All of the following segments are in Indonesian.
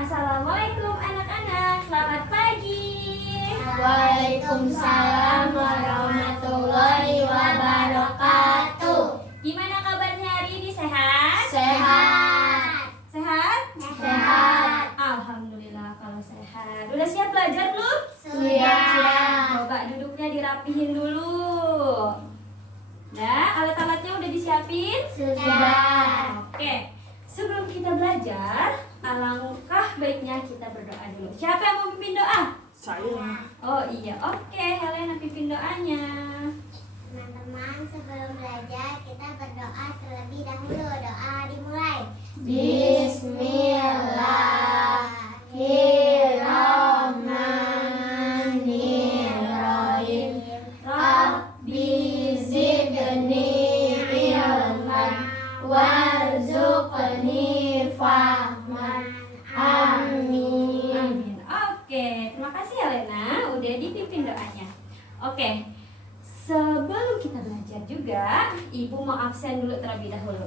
Assalamualaikum anak-anak, selamat pagi. Waalaikumsalam warahmatullahi wabarakatuh. Gimana kabarnya hari ini, sehat? Sehat. Sehat? Sehat. Alhamdulillah kalau sehat. Udah siap belajar belum? Sudah. Coba duduknya dirapihin dulu. Nah, alat-alatnya udah disiapin? Sudah. Oke, sebelum kita belajar, alangkah baiknya kita berdoa dulu. Siapa yang mau pimpin doa? Saya. Oh iya, oke, Helena pimpin doanya. Teman-teman, sebelum belajar kita berdoa terlebih dahulu. Doa dimulai. Bismillahirrahmanirrahim. Rabbi zidni ilman warzuqni fahman. Amin. Amin. Oke, terima kasih Helena udah dipimpin doanya. Oke, sebelum kita belajar juga, Ibu mau absen dulu terlebih dahulu.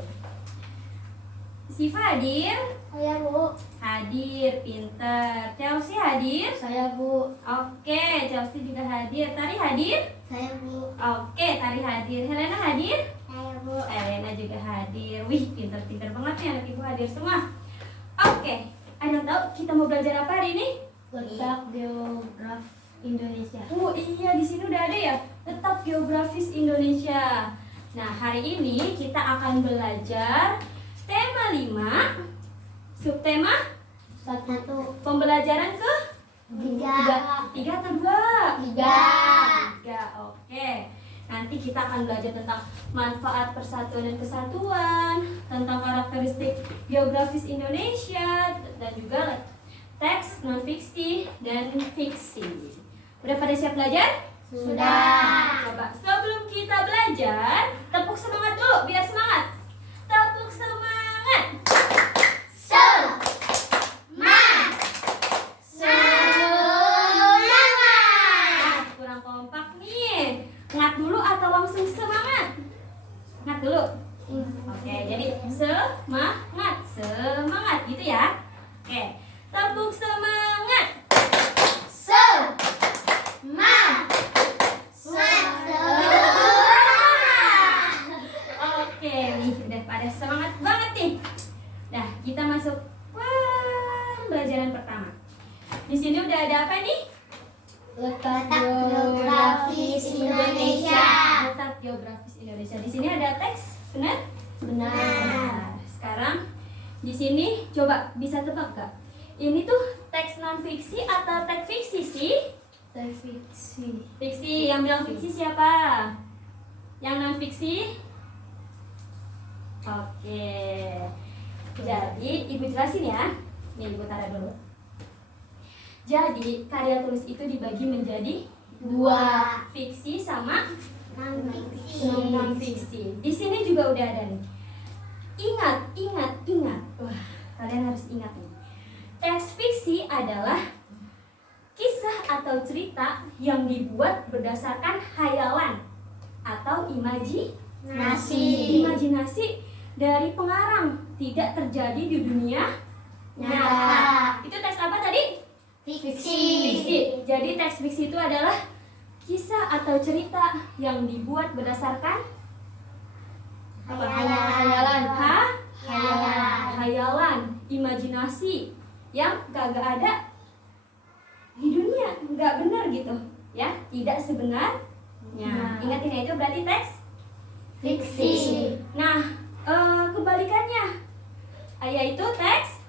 Siva hadir? Saya Bu. Hadir, pinter. Chelsea hadir? Saya Bu. Oke, Chelsea juga hadir. Tari hadir? Saya Bu. Oke, Tari hadir. Helena hadir? Saya Bu. Helena juga hadir. Wih, pinter-pinter banget nih anak Ibu hadir semua. Oke, ada yang tahu kita mau belajar apa hari ini? Letak geografi Indonesia. Oh iya, di sini udah ada ya, letak geografis Indonesia. Nah, hari ini kita akan belajar tema 5, subtema Satu. pembelajaran ke Tiga. 3 atau 2? Tiga. 3, oke. Nanti kita akan belajar tentang manfaat persatuan dan kesatuan, tentang karakteristik geografis Indonesia, dan juga teks, non-fiksi, dan fiksi. Udah pada siap belajar? Sudah. Coba sebelum kita belajar, tepuk semangat dulu biar semangat. Tepuk semangat. Ah, kurang kompak nih. Ngat dulu atau langsung semangat? Ngat dulu. Oke, jadi semangat, semangat gitu ya. Oke, tepuk semangat. Oke, nih udah pada semangat banget nih. Nah, kita masuk pembelajaran pertama. Di sini udah ada apa nih? Letak geografis Indonesia. Letak geografis Indonesia. Di sini ada teks, benar? Benar. Sekarang di sini coba bisa tebak gak? Ini tuh teks non fiksi atau teks fiksi sih? Fiksi. Fiksi, yang bilang fiksi siapa? Yang non fiksi? Oke. Jadi Ibu jelasin ya. Nih Ibu taruh dulu. Jadi karya tulis itu dibagi menjadi Dua. fiksi sama Non-fiksi. non fiksi. Di sini juga udah ada nih. Ingat, ingat, ingat. Wah, kalian harus ingat nih. Teks fiksi adalah kisah atau cerita yang dibuat berdasarkan hayalan atau imajinasi dari pengarang, tidak terjadi di dunia nyata. Itu teks apa tadi? Fiksi. Jadi teks fiksi itu adalah kisah atau cerita yang dibuat berdasarkan apa? Hayalan. Hayalan, imajinasi yang gak ada di dunia, nggak benar gitu ya, tidak sebenarnya. Ingat ini, itu berarti teks Fiksi. Nah, kebalikannya yaitu teks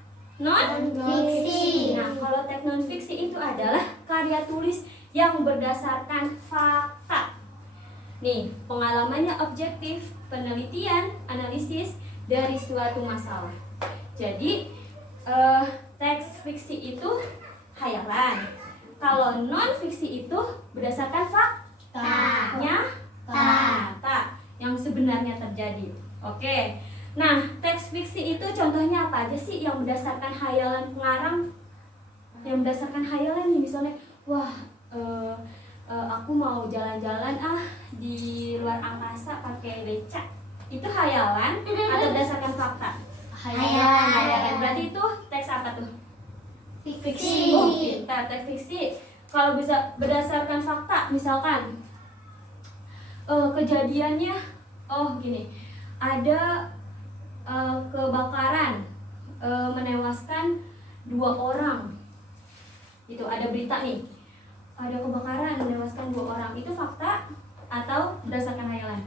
non Fiksi. Nah, kalau teks non fiksi itu adalah karya tulis yang berdasarkan fakta. Nih, pengalamannya objektif, penelitian, analisis dari suatu masalah. Jadi, teks fiksi itu hayalan. Kalau non fiksi itu berdasarkan faktanya, fakta yang sebenarnya terjadi. Oke. Nah, teks fiksi itu contohnya apa aja sih yang berdasarkan hayalan pengarang? Yang berdasarkan hayalan nih, misalnya, wah, aku mau jalan-jalan di luar angkasa pakai becak. Itu hayalan atau berdasarkan fakta? Hayalan. Hayalan. Berarti itu teks apa tuh? Fiksi. Oh, pintar. Teks fiksi kalau bisa berdasarkan fakta, misalkan kejadiannya, gini, ada kebakaran menewaskan 2 orang. Itu ada berita nih, ada kebakaran menewaskan 2 orang. Itu fakta atau berdasarkan hayalan?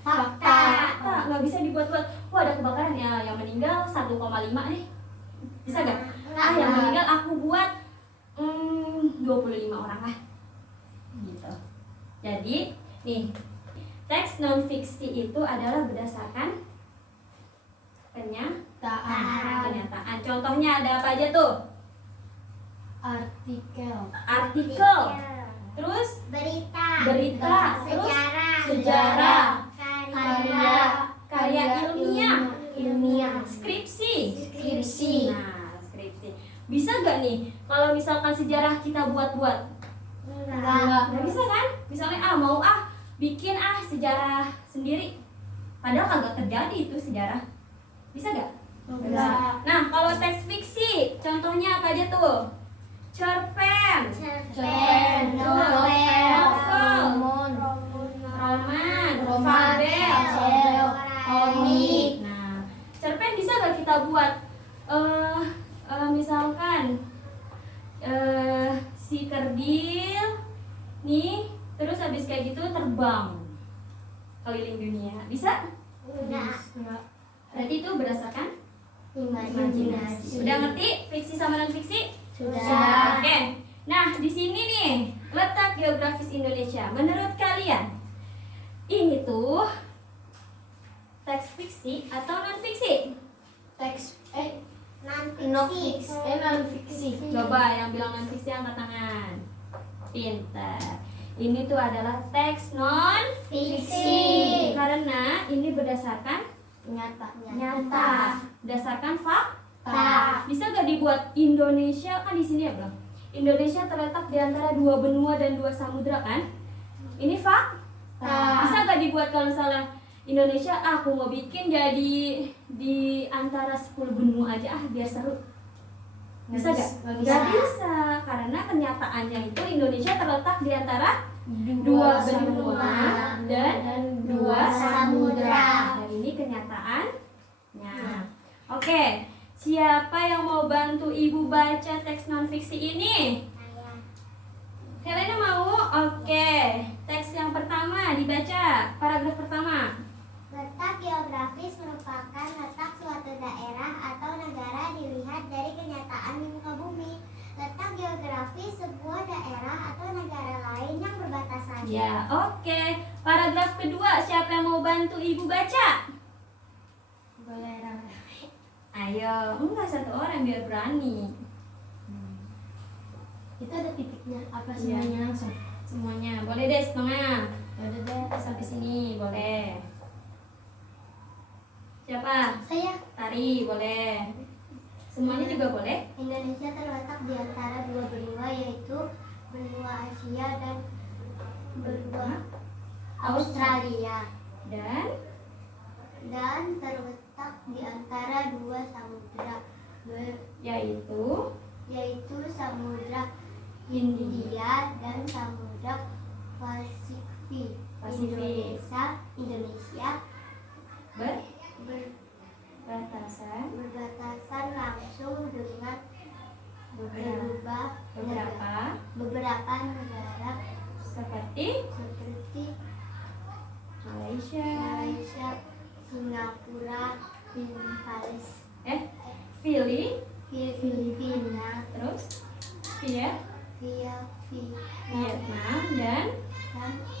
Fakta. Fakta, nggak bisa dibuat-buat. Wah, ada kebakaran ya, yang meninggal 1,5 nih. Bisa gak? Yang meninggal aku buat 25 orang lah. Gitu. Jadi, nih, teks non fiksi itu adalah berdasarkan kenyataan. Contohnya ada apa aja tuh? Artikel. Terus Berita. terus Sejarah. karya ilmiah, skripsi. Skripsi. Skripsi. Bisa gak nih kalau misalkan sejarah kita buat-buat? Enggak. Nggak bisa kan? Misalnya mau bikin sejarah sendiri, padahal kagak terjadi itu sejarah. Bisa gak? Enggak. Nah, kalau teks fiksi, contohnya apa aja tuh? Cerpen, Novel. roman, fabel, komik. Nah, cerpen bisa gak kita buat? Misalkan si kerdil nih, terus habis kayak gitu terbang keliling dunia. Bisa? Enggak. Berarti itu berdasarkan Imajinasi. Udah ngerti fiksi sama non fiksi? Sudah. Oke. Nah, di sini nih letak geografis Indonesia. Menurut kalian ini tuh teks fiksi atau non fiksi? Non-fiksi. Coba yang bilang non fiksi angkat tangan. Pintar. Ini tuh adalah teks non Fiksi. karena ini berdasarkan nyata, berdasarkan fakta. Bisa gak dibuat Indonesia, kan di sini ya bro? Indonesia terletak di antara 2 benua dan 2 samudra kan? Ini fakta. Bisa gak dibuat kalau misalnya Indonesia aku mau bikin jadi di antara 10 benua aja biar seru? Bisa gak? Gak bisa, karena kenyataannya itu Indonesia terletak di antara 2 benua dan 2 samudra. Dan ini kenyataannya. Oke, siapa yang mau bantu ibu baca teks non fiksi ini? Helena mau? Oke, teks yang pertama dibaca, paragraf pertama. Letak geografis merupakan letak suatu daerah atau negara dilihat dari kenyataan di muka bumi. Letak geografis sebuah daerah atau negara lain yang berbatasan. Ya, oke. Paragraf kedua, siapa yang mau bantu ibu baca? Boleh rame. Ayo, enggak satu orang biar berani. Itu ada titiknya apa semuanya langsung? Semuanya, boleh deh setengah. Udah deh. Sampai sini, boleh. Siapa? Saya. Tari, boleh. Semuanya juga boleh. Indonesia terletak di antara 2 benua, yaitu benua Asia dan benua Australia, dan terletak di antara 2 samudra, yaitu Samudra Hindia dan Samudra Pasifik. Indonesia berbatasan langsung dengan beberapa negara seperti Malaysia, Singapura, Filipina, terus Vietnam dan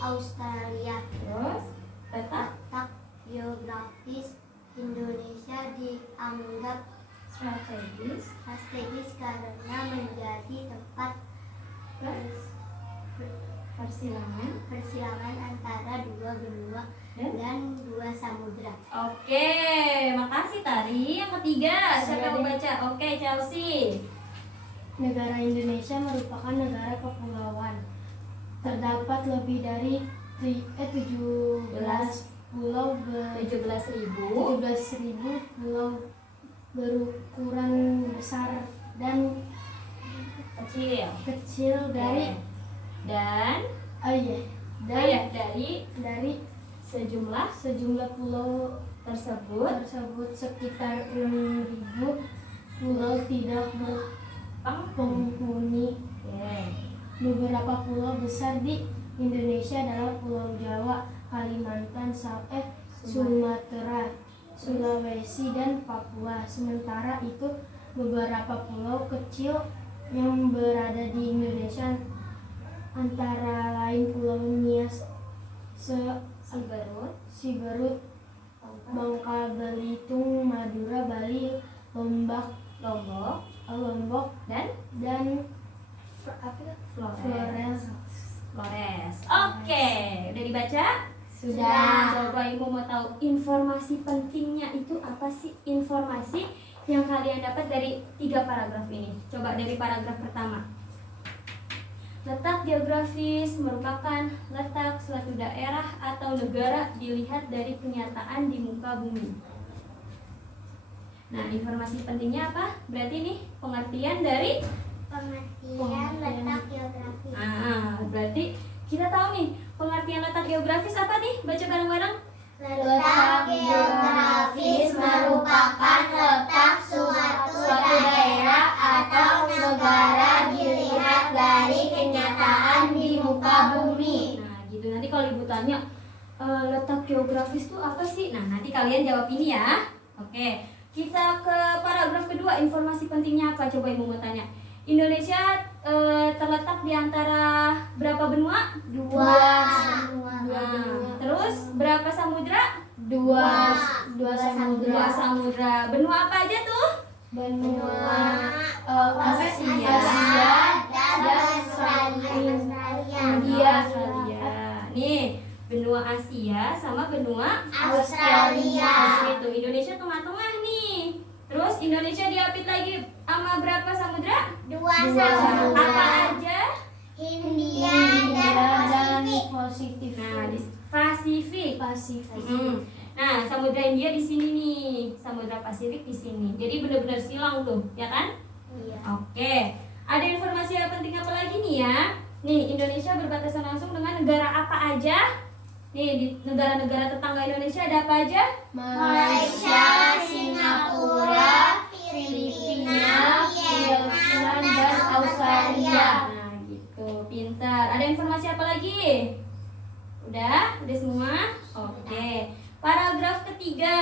Australia. terus letak Letak geografis Indonesia dianggap strategis karena menjadi tempat persilangan antara 2 benua dan 2 samudra. Oke, makasih Tari. Yang ketiga, siapa yang mau baca? Oke, Chelsea. Negara Indonesia merupakan negara kepulauan. Terdapat lebih dari 17 pulau 17.000 pulau berukuran besar dan Kecil. kecil dari Dan dari dari sejumlah sejumlah pulau tersebut tersebut sekitar 6.000 pulau tidak berpenghuni. Beberapa pulau besar di Indonesia adalah Pulau Jawa, Kalimantan, Sumatera, Sulawesi, dan Papua. Sementara itu beberapa pulau kecil yang berada di Indonesia antara lain Pulau Nias, Siberut, Bangka Belitung, Madura, Bali, Lombok dan Flores. Oke, udah dibaca? Sudah. Coba Ibu mau tahu informasi pentingnya itu apa sih? Informasi yang kalian dapat dari 3 paragraf ini. Coba dari paragraf pertama. Letak geografis merupakan letak suatu daerah atau negara dilihat dari kenyataan di muka bumi. Nah, informasi pentingnya apa? Berarti nih pengertian dari letak geografis. Berarti kita tahu nih pengertian letak geografis apa nih? Baca bareng-bareng. Letak geografis merupakan letak suatu daerah atau negara dilihat dari kenyataan di muka bumi. Nah, gitu. Nanti kalau Ibu tanya letak geografis itu apa sih? Nah, nanti kalian jawab ini ya. Oke. Kita ke paragraf kedua, informasi pentingnya apa? Coba Ibu mau tanya. Indonesia terletak di antara berapa benua? 2 Nah, terus berapa samudra? 2 Dua samudra. samudra. Benua apa aja tuh? Benua Asia dan Australia. Australia. Nih, benua Asia sama benua Australia. Itu Indonesia tengah-tengah nih. Terus Indonesia diapit lagi sama berapa samudra? 2 samudra. Apa aja? Hindia dan dan positif. Nah, di Pasifik. Pasifik. Nah, Samudra Hindia di sini nih, Samudra Pasifik di sini. Jadi benar-benar silang tuh, ya kan? Iya. Oke. Ada informasi yang penting apa lagi nih ya? Nih, Indonesia berbatasan langsung dengan negara apa aja? Nih, di negara-negara tetangga Indonesia ada apa aja? Malaysia, Singapura, Filipina, Vietnam, dan Australia. Nah, gitu. Pintar. Ada informasi apa lagi? Udah semua? Oke. Paragraf ketiga.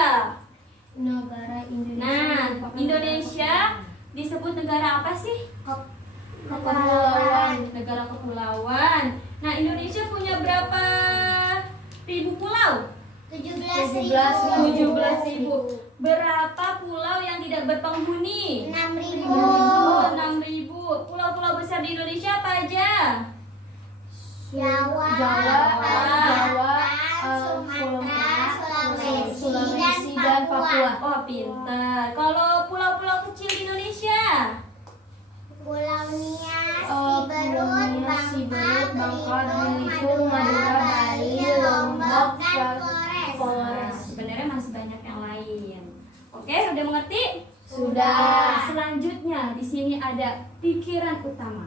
Negara Indonesia. Nah, merupakan Indonesia disebut negara apa sih? kepulauan. Negara kepulauan. Nah, Indonesia punya berapa ribu pulau? 17.000. 17.000. Berapa pulau yang tidak berpenghuni? 6.000. Oh, 6.000. Pulau-pulau besar di Indonesia apa aja? Jawa, Sumatera, Sulawesi, dan Papua. Oh, pintar. Kalau pulau-pulau kecil di Indonesia? Pulau Nias, Pulau Nias, Siberut, Bangka, Belitung, Madura, Bali, Lombok, dan Flores. Sebenarnya masih banyak yang lain. Oke, udah mengerti? Sudah. Selanjutnya di sini ada pikiran utama.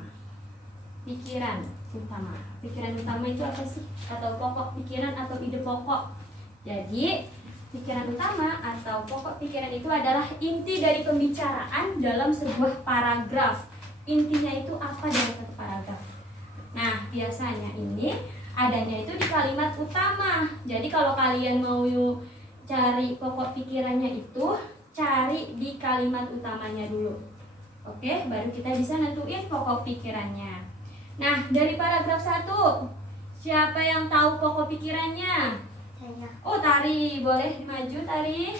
Pikiran utama. Pikiran utama itu apa sih? Atau pokok pikiran atau ide pokok. Jadi, pikiran utama atau pokok pikiran itu adalah inti dari pembicaraan dalam sebuah paragraf. Intinya itu apa dalam satu paragraf? Nah, biasanya ini adanya itu di kalimat utama. Jadi kalau kalian mau cari pokok pikirannya itu, cari di kalimat utamanya dulu. Oke, baru kita bisa nentuin pokok pikirannya. Nah, dari paragraf 1, siapa yang tahu pokok pikirannya? Saya. Oh, Tari, boleh maju Tari.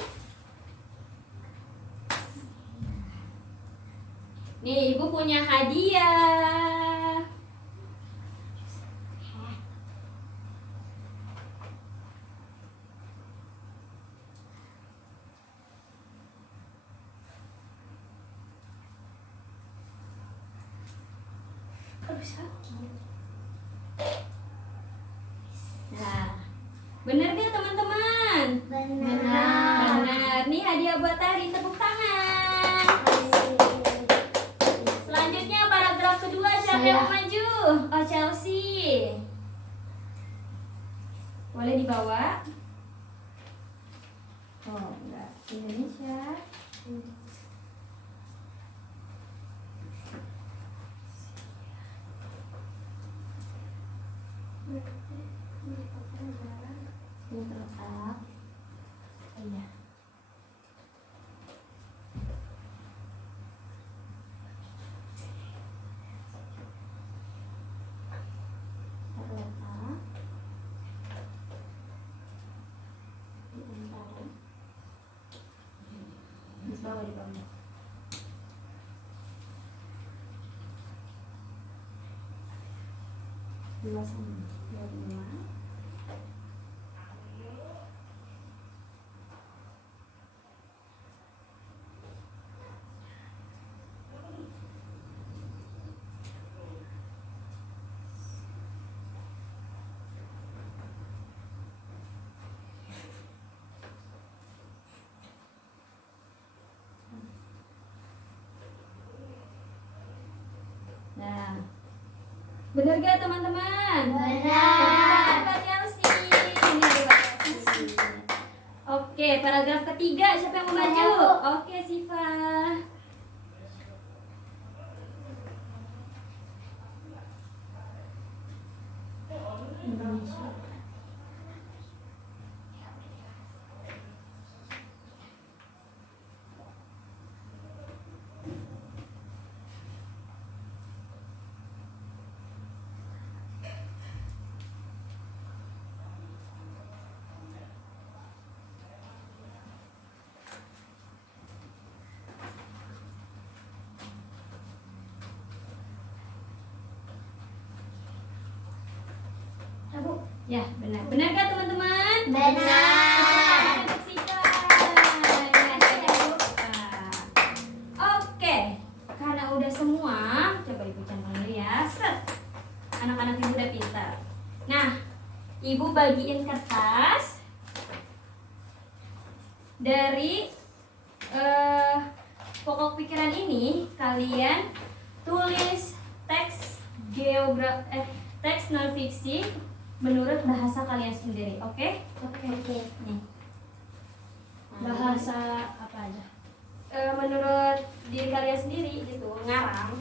Nih, Ibu punya hadiah. Aduh, sakit. Nah, bener gak teman-teman? Benar. Benar. Nih hadiah buat Tari, tepuk tangan. Selanjutnya paragraf Oh, Chelsea. Boleh dibawa? Oh, enggak. Indonesia. Ini terletak. Oh, iya. Terletak di antara di bawah. Dua sama dua. Nah, benar gak teman-teman? Benar. Pak Chelsea. Ini ada Pak Chelsea. Oke, paragraf ketiga siapa yang mau maju? Aku. Oke, Siva. Indonesia. Ya, benar. Benar kan teman-teman? Benar. Untuk Siva. Ya, ya, oke, karena udah semua, coba ibu centang dulu ya. Set. Anak-anak ibu udah pintar. Nah, ibu bagiin kertas dari pokok pikiran ini. Kalian tulis teks teks non fiksi menurut bahasa kalian sendiri, oke? Oke. Nih. Bahasa apa aja? Menurut diri kalian sendiri gitu, ngarang.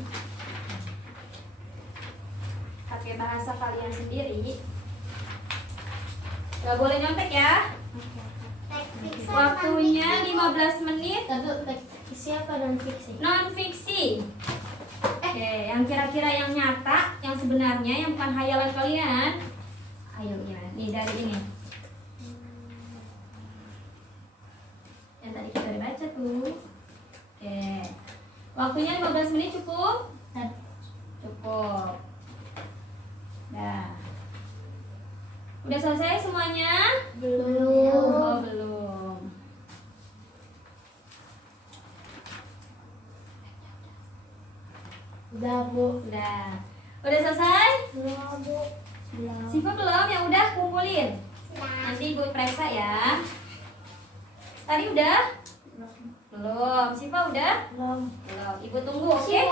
Pakai bahasa kalian sendiri. Gak boleh nyontek ya. Teks fiksi, Waktunya non-fiksi. 15 menit. Satu teks fiksi apa non fiksi? Non fiksi. Oke, yang kira-kira yang nyata, yang sebenarnya, yang bukan hayalan kalian. Ayo gimana? Nih dari ini. Yang tadi kita udah baca tuh. Oke. Waktunya 15 menit cukup? Cukup. Nah. Udah selesai semuanya? Belum. Oh, belum. Udah Bu. Udah. Udah selesai? Belum Bu. Belum. Siva belum? Yang udah kumpulin. Nah, Nanti ibu periksa ya. Tadi udah? Belum. Siva udah? Belum. Belum. Ibu tunggu, oke?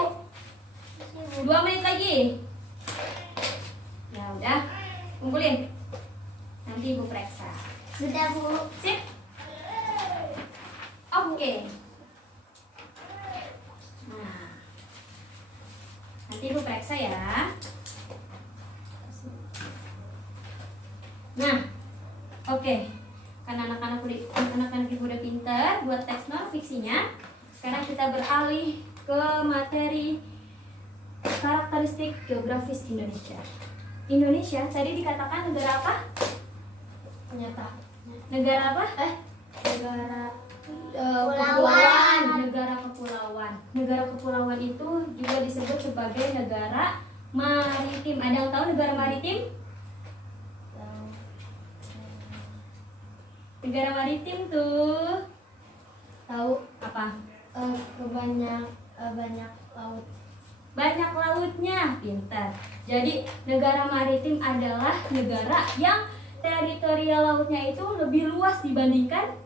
2 menit lagi. Ya udah. Kumpulin. Nanti ibu periksa. sudah Bu. Sip? Oke. Nah. Nanti ibu periksa ya. Nah, oke. Karena anak-anak ibu udah pintar buat teks non fiksinya. Sekarang kita beralih ke materi karakteristik geografis Indonesia. Indonesia tadi dikatakan negara apa? Nyata. Negara apa? Negara Kepulauan. Negara kepulauan. Negara kepulauan itu juga disebut sebagai negara maritim. Ada yang tahu negara maritim? Negara maritim tuh Tahu apa? banyak laut. Banyak lautnya. Pintar. Jadi negara maritim adalah negara yang teritorial lautnya itu lebih luas dibandingkan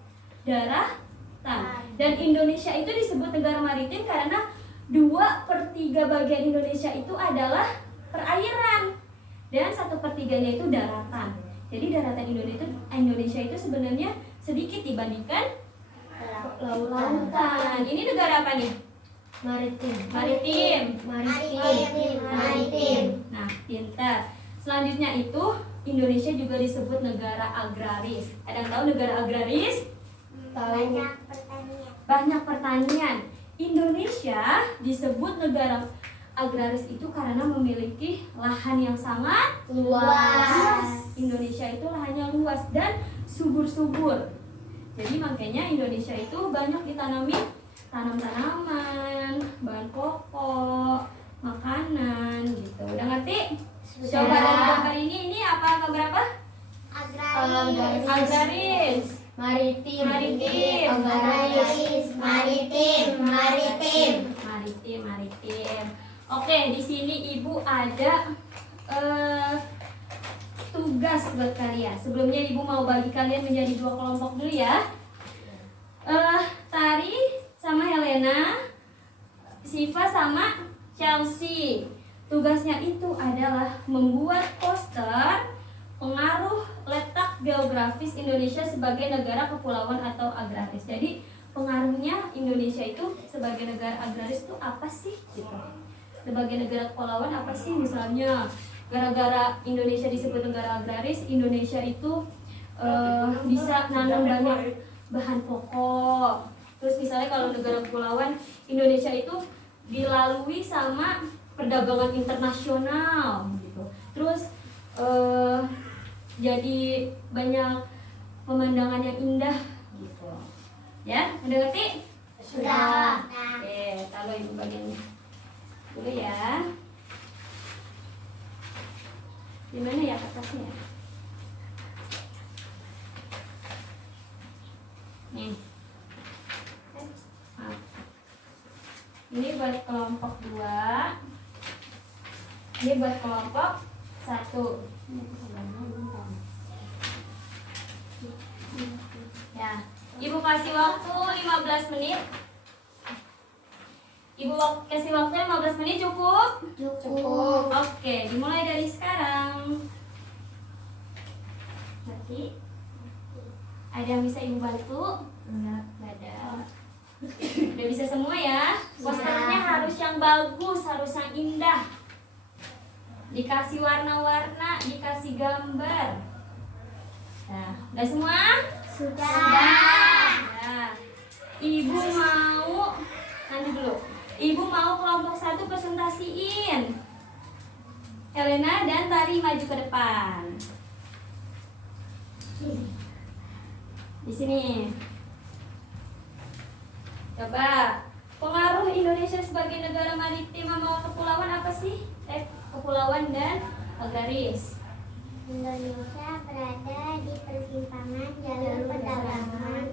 daratan. Dan Indonesia itu disebut negara maritim karena 2/3 bagian Indonesia itu adalah perairan dan 1/3-nya itu daratan. Jadi daratan Indonesia itu sebenarnya sedikit dibandingkan lautan. Ini negara apa nih? Maritim. Maritim. Maritim. Nah, pintar. Selanjutnya itu Indonesia juga disebut negara agraris. Ada yang tahu negara agraris? Banyak pertanian. Banyak pertanian. Indonesia disebut negara agraris itu karena memiliki lahan yang sangat Luas. Indonesia itu lahannya luas dan subur-subur. Jadi makanya Indonesia itu banyak ditanami tanam-tanaman, bahan pokok, makanan gitu. Udah ngerti? Sudah. Coba dari gambar ini apa gambar apa? Agraris. Agraris. Maritim. Maritim. Agraris. Maritim. Maritim. Oke, di sini Ibu ada tugas buat kalian. Sebelumnya Ibu mau bagi kalian menjadi 2 kelompok dulu ya. Tari sama Helena, Siva sama Chelsea. Tugasnya itu adalah membuat poster pengaruh letak geografis Indonesia sebagai negara kepulauan atau agraris. Jadi pengaruhnya Indonesia itu sebagai negara agraris itu apa sih gitu. Sebagai negara kepulauan apa sih, misalnya gara-gara Indonesia disebut negara agraris, Indonesia itu bisa nanam banyak bahan pokok. Terus misalnya kalau negara kepulauan, Indonesia itu dilalui sama perdagangan internasional gitu. Terus jadi banyak pemandangan yang indah gitu. Ya, udah ngerti? Sudah. Oke, kalau Ibu bagian dulu ya. Gimana ya kertasnya? Nih. Nah. Ini buat kelompok 2. Ini buat kelompok 1. Ya, Ibu kasih waktu 15 menit. Ibu kasih waktu 15 menit cukup? Cukup. Oke, dimulai dari sekarang. Nanti ada yang bisa Ibu bantu? Enggak ada. Udah bisa semua ya? Posternya harus yang bagus, harus yang indah. Dikasih warna-warna, dikasih gambar. Nah, udah semua? Sudah. Ya. Ibu mau nanti dulu. Ibu mau kelompok 1 presentasiin. Helena dan Tari maju ke depan. Di sini. Coba, pengaruh Indonesia sebagai negara maritim sama kepulauan apa sih? Kepulauan dan agraris. Indonesia berada di persimpangan jalur perdagangan.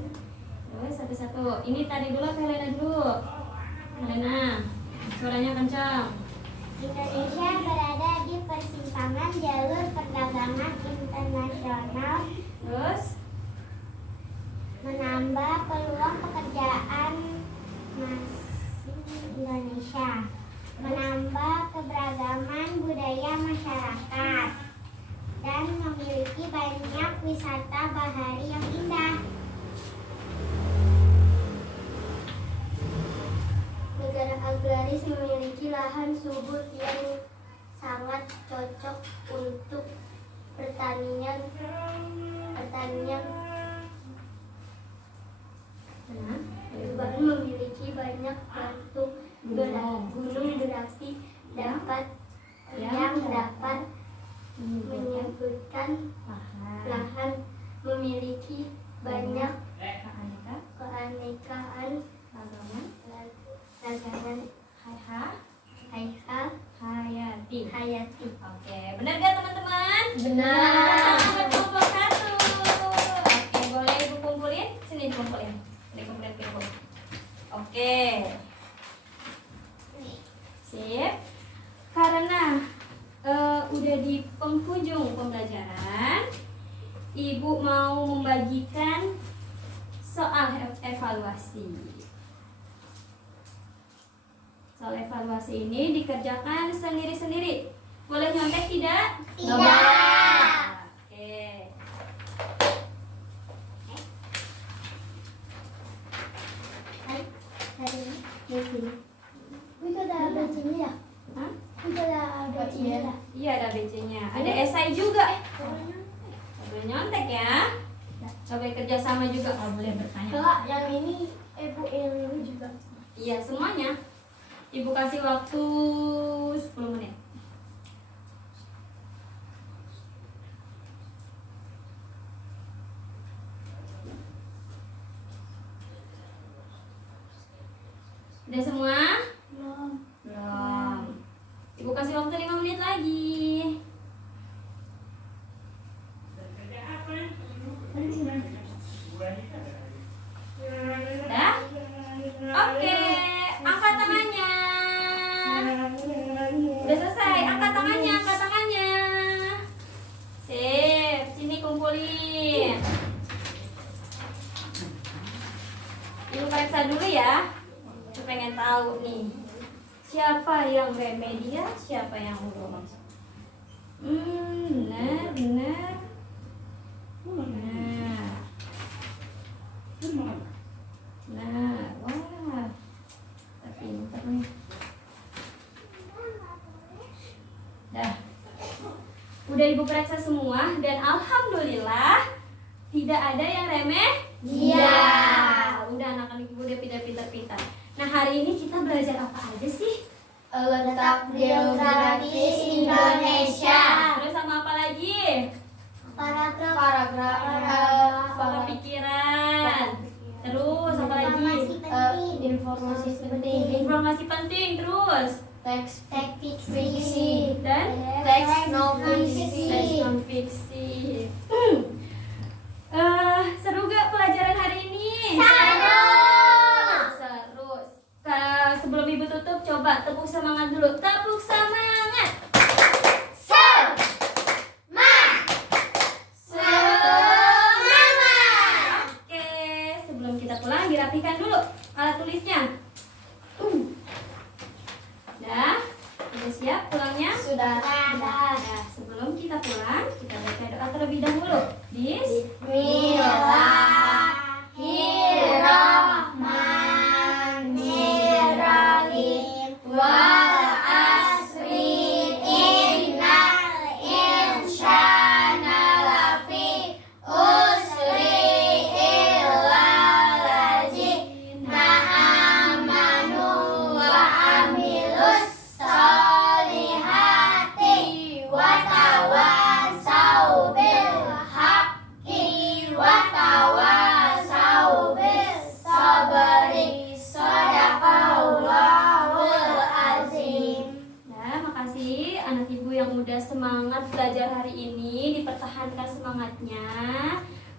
Terus satu-satu. Ini Tari dulu atau Helena dulu? Helena, suaranya kencang. Indonesia berada di persimpangan jalur perdagangan internasional, Terus, menambah peluang pekerjaan Indonesia, menambah keberagaman budaya masyarakat, dan memiliki banyak wisata bahari yang indah. Negara agraris memiliki lahan subur yang sangat cocok untuk pertanian bahkan memiliki banyak batu gunung berapi yang dapat menyebutkan lahan, memiliki banyak keanekaan ragaman hayati. Oke, benar gak teman-teman? Benar. Buat kelompok 1. Oke, boleh Ibu kumpulin? Sini kumpulin. Sini kumpulin. Oke. Sip. Karena udah di penghujung pembelajaran, Ibu mau membagikan soal evaluasi. Soal evaluasi ini dikerjakan sendiri-sendiri. Boleh nyontek tidak? Tidak. Oke. Hari ini begini. Wih, ada bacanya ya? Hah? Wih, ada bacanya ya? Iya, ada BC-nya. Ada esai juga. Boleh nyontek ya. Coba kerja sama juga. Nggak boleh bertanya. Kak, yang ini Bu, yang ini juga. Iya, semuanya. Ibu kasih waktu 10 menit. Udah semua? Belum. Belum. Ibu kasih waktu 5 menit lagi. Dah? Oke, angkat tangannya. Udah selesai, angkat tangannya, angkat tangannya. Sip, sini kumpulin. Ibu periksa dulu ya. Aku pengen tahu nih. Siapa yang remedia, siapa yang urus? Benar, benar. Nah, wah, pintar nih. Dah, udah ibu periksa semua dan alhamdulillah tidak ada yang remeh. Iya. Udah anak-anak ibu udah pintar-pintar. Nah, hari ini kita belajar apa aja sih? Letak geografis Indonesia. Terus sama apa lagi? Paragraf. Pola pikiran. Terus apa lagi? Informasi penting. Informasi penting terus. Teks fiksi. fiksi. Dan Teks non teks fiksi. non fiksi. Seru gak pelajaran hari ini? Seru. Seru. Sebelum ibu tutup, coba tepuk semangat dulu. Tepuk semangat. Oke, sebelum kita pulang dirapikan dulu alat tulisnya. Dah, udah siap pulangnya? Sudah. Nah, sebelum kita pulang, kita baca doa terlebih dahulu. Bismillahirrahmanirrahim. Wal asri innal insana lafi usri illa allazina amanu wa amilus solihati wa tawasau bil haqqi wa tawasau bis sabri. Sadaqallahul azim. Nah, makasih anak ibu yang udah semangat belajar hari ini, dipertahankan semangatnya.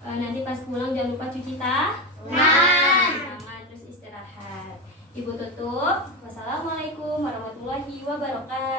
Nanti pas pulang jangan lupa cuci tangan, terus istirahat. Ibu tutup. Wassalamualaikum warahmatullahi wabarakatuh.